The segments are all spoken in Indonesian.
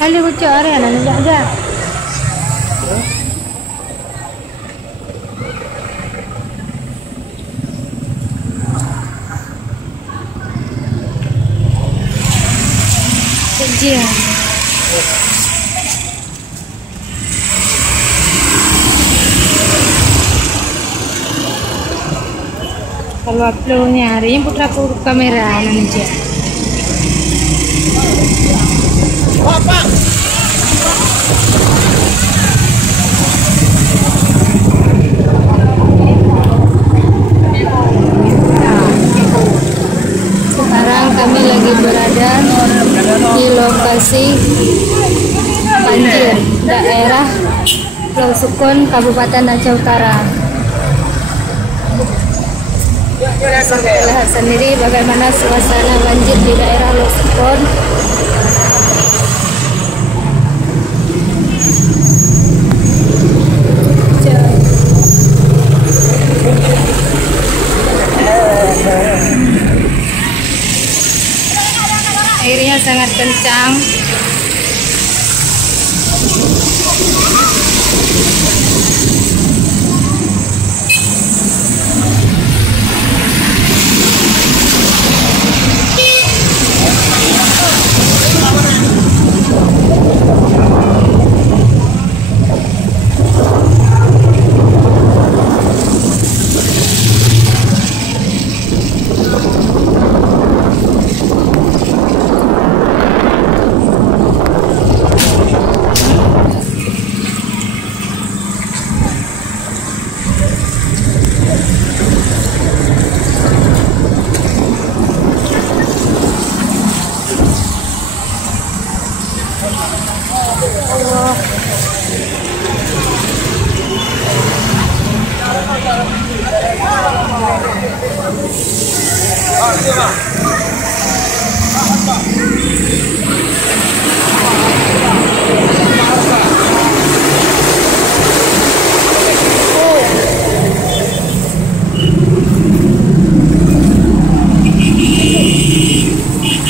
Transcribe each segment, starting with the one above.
Ali kucu area nana jaga. Kecil. Kalau uploadnya hari ini putra kamera nanti. Bapak. Sekarang kami lagi berada di lokasi banjir daerah Pulau Sukun, Kabupaten Aceh Utara. Bisa kita lihat sendiri bagaimana suasana banjir di daerah Pulau Sukun. Airnya sangat kencang.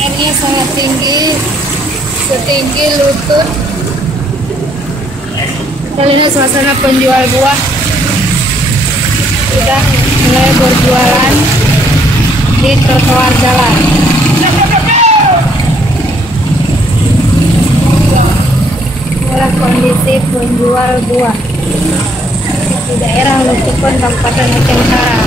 Airnya sangat tinggi, setinggi lutut. Kali ini suasana penjual buah sudah mulai berjualan di trotoar jalan. Inilah kondisi penjual buah di daerah Lusukun, Kabupaten Aceh Utara.